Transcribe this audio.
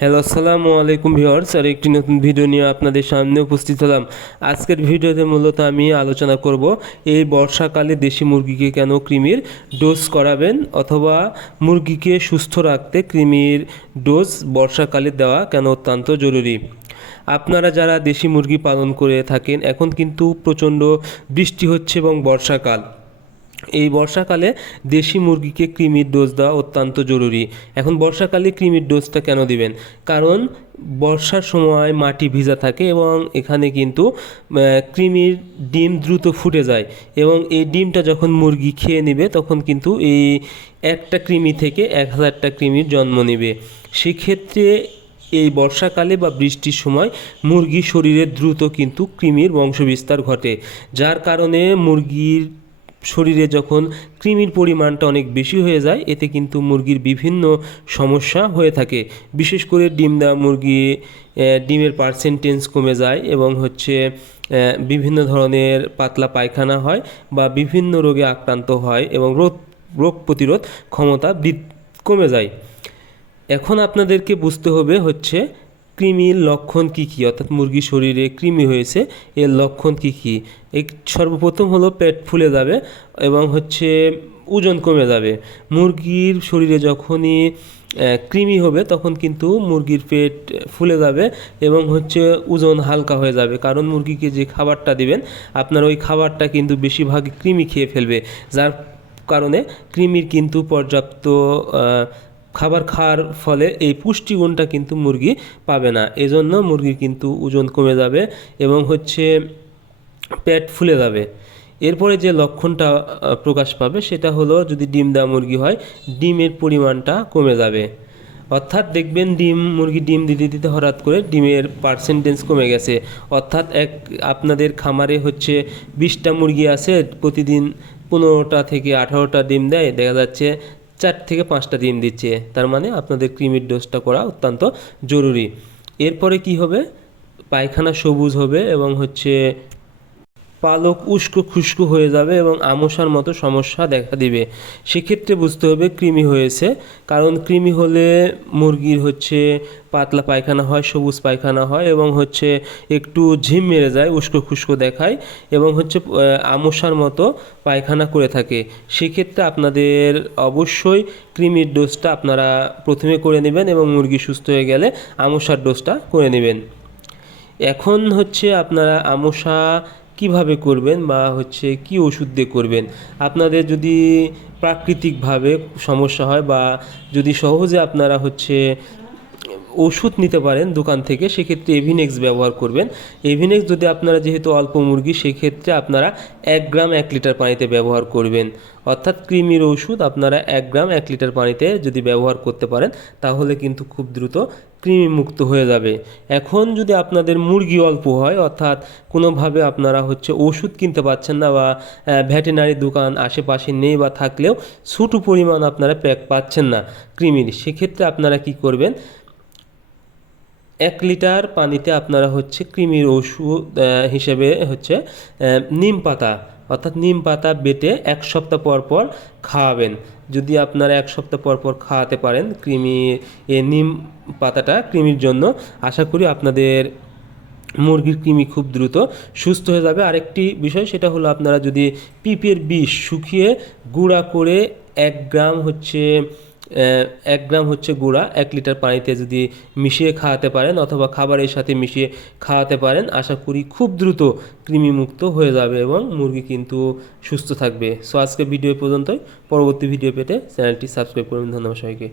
Hello, আসসালামু আলাইকুম viewers. আর একটি নতুন ভিডিও নিয়ে আপনাদের সামনে উপস্থিত হলাম। আজকের ভিডিওতে মূলত আমি আলোচনা করব এই বর্ষাকালে দেশি মুরগিকে কেন কৃমির ডোজ করাবেন, অথবা মুরগিকে সুস্থ রাখতে কৃমির ডোজ বর্ষাকালে দেওয়া কেন অত্যন্ত জরুরি। আপনারা যারা দেশি মুরগি পালন করে থাকেন, এখন কিন্তু প্রচণ্ড বৃষ্টি হচ্ছে এবং বর্ষাকাল। এই বর্ষাকালে দেশি মুরগিকে কৃমির ডোজ দেওয়া অত্যন্ত জরুরি। এখন বর্ষাকালে কৃমির ডোজটা কেন দিবেন? কারণ বর্ষার সময় মাটি ভিজা থাকে এবং এখানে কিন্তু কৃমির ডিম দ্রুত ফুটে যায়, এবং এই ডিমটা যখন মুরগি খেয়ে নেবে তখন কিন্তু এই একটা কৃমি থেকে 1000টা কৃমির জন্ম নেবে। সেক্ষেত্রে এই বর্ষাকালে বা বৃষ্টির সময় মুরগির শরীরে দ্রুত কিন্তু কৃমির বংশবিস্তার ঘটে, যার কারণে মুরগির শরীরে যখন কৃমির পরিমাণটা অনেক বেশি হয়ে যায়, এতে কিন্তু মুরগির বিভিন্ন সমস্যা হয়ে থাকে। বিশেষ করে ডিম দেওয়া মুরগি ডিমের পার্সেন্টেজ কমে যায় এবং বিভিন্ন ধরনের পাতলা পায়খানা হয় বা বিভিন্ন রোগে আক্রান্ত হয় এবং রোগ প্রতিরোধ ক্ষমতা কমে যায়। এখন আপনাদেরকে বুঝতে হবে কৃমির লক্ষণ কী কী, অর্থাৎ মুরগির শরীরে কৃমি হয়েছে এর লক্ষণ কী কী। সর্বপ্রথম হলো পেট ফুলে যাবে এবং ওজন কমে যাবে। মুরগির শরীরে যখনই কৃমি হবে তখন কিন্তু মুরগির পেট ফুলে যাবে এবং ওজন হালকা হয়ে যাবে, কারণ মুরগিকে যে খাবারটা দিবেন আপনার ওই খাবারটা কিন্তু বেশিরভাগ কৃমি খেয়ে ফেলবে, যার কারণে কৃমির কিন্তু পর্যাপ্ত খাবার খাওয়ার ফলে এই পুষ্টিগুণটা কিন্তু মুরগি পাবে না। এজন্য মুরগির কিন্তু ওজন কমে যাবে এবং পেট ফুলে যাবে। এরপরে যে লক্ষণটা প্রকাশ পাবে সেটা হলো, যদি ডিম দেওয়া মুরগি হয় ডিমের পরিমাণটা কমে যাবে। অর্থাৎ দেখবেন মুরগি ডিম দিতে দিতে হঠাৎ করে ডিমের পার্সেন্টেজ কমে গেছে। অর্থাৎ আপনাদের খামারে 20টা মুরগি আছে, প্রতিদিন 15টা থেকে 18টা ডিম দেয়, দেখা যাচ্ছে 4 থেকে 5টা ডিম দিচ্ছে। তার মানে আপনাদের কৃমির ডোজটা করা অত্যন্ত জরুরি। এরপরে কি হবে? পায়খানা সবুজ হবে এবং পালক উস্কো খুস্কো হয়ে যাবে এবং আমশার মতো সমস্যা দেখা দিবে। সেক্ষেত্রে বুঝতে হবে কৃমি হয়েছে, কারণ কৃমি হলে মুরগির পাতলা পায়খানা হয়, সবুজ পায়খানা হয় এবং একটু ঝিম মেরে যায়, উস্কো খুস্কো দেখায় এবং আমশার মতো পায়খানা করে থাকে। সেক্ষেত্রে আপনাদের অবশ্যই কৃমির ডোজটা আপনারা প্রথমে করে নেবেন এবং মুরগি সুস্থ হয়ে গেলে আমশার ডোজটা করে নেবেন। এখন আপনারা আমশা কিভাবে করবেন বা কি ওষুধ দিয়ে করবেন? আপনাদের যদি প্রাকৃতিকভাবে সমস্যা হয় বা যদি সহজে আপনারা ওষুধ নিতে পারেন দোকান থেকে, সেক্ষেত্রে এভিনেক্স ব্যবহার করবেন। এভিনেক্স যদি আপনারা, যেহেতু অল্প মুরগি, সেক্ষেত্রে আপনারা 1 গ্রাম 1 লিটার পানিতে ব্যবহার করবেন। অর্থাৎ কৃমির ওষুধ আপনারা 1 গ্রাম 1 লিটার পানিতে যদি ব্যবহার করতে পারেন তাহলে কিন্তু খুব দ্রুত কৃমি মুক্ত হয়ে যাবে। এখন যদি আপনাদের মুরগি অল্প হয়, অর্থাৎ কোনোভাবে আপনারা ওষুধ কিনতে পাচ্ছেন না বা ভেটেরিনারি দোকান আশেপাশে নেই বা থাকলেও ছোটো পরিমাণ আপনারা প্যাক পাচ্ছেন না কৃমির, সেক্ষেত্রে আপনারা কি করবেন? 1 লিটার পানিতে আপনারা কৃমির ওষুধ হিসেবে নিম পাতা, অর্থাৎ নিম পাতা বেটে 1 সপ্তাহ পর পর খাওয়াবেন। যদি আপনারা 1 সপ্তাহ পর পর খাওয়াতে পারেন নিম পাতাটা কৃমির জন্য, আশা করি আপনাদের মুরগির কৃমি খুব দ্রুত সুস্থ হয়ে যাবে। আরেকটি বিষয়, সেটা হলো আপনারা যদি পিঁপের বিষ শুকিয়ে গুঁড়া করে 1 গ্রাম 1 গ্রাম গুঁড়া 1 লিটার পানিতে যদি মিশিয়ে খাওয়াতে পারেন অথবা খাবারের সাথে মিশিয়ে খাওয়াতে পারেন, আশা করি খুব দ্রুত কৃমিমুক্ত হয়ে যাবে এবং মুরগি কিন্তু সুস্থ থাকবে। সো আজকে ভিডিও পর্যন্তই। পরবর্তী ভিডিও পেতে চ্যানেলটি সাবস্ক্রাইব করুন। ধন্যবাদ সবাইকে।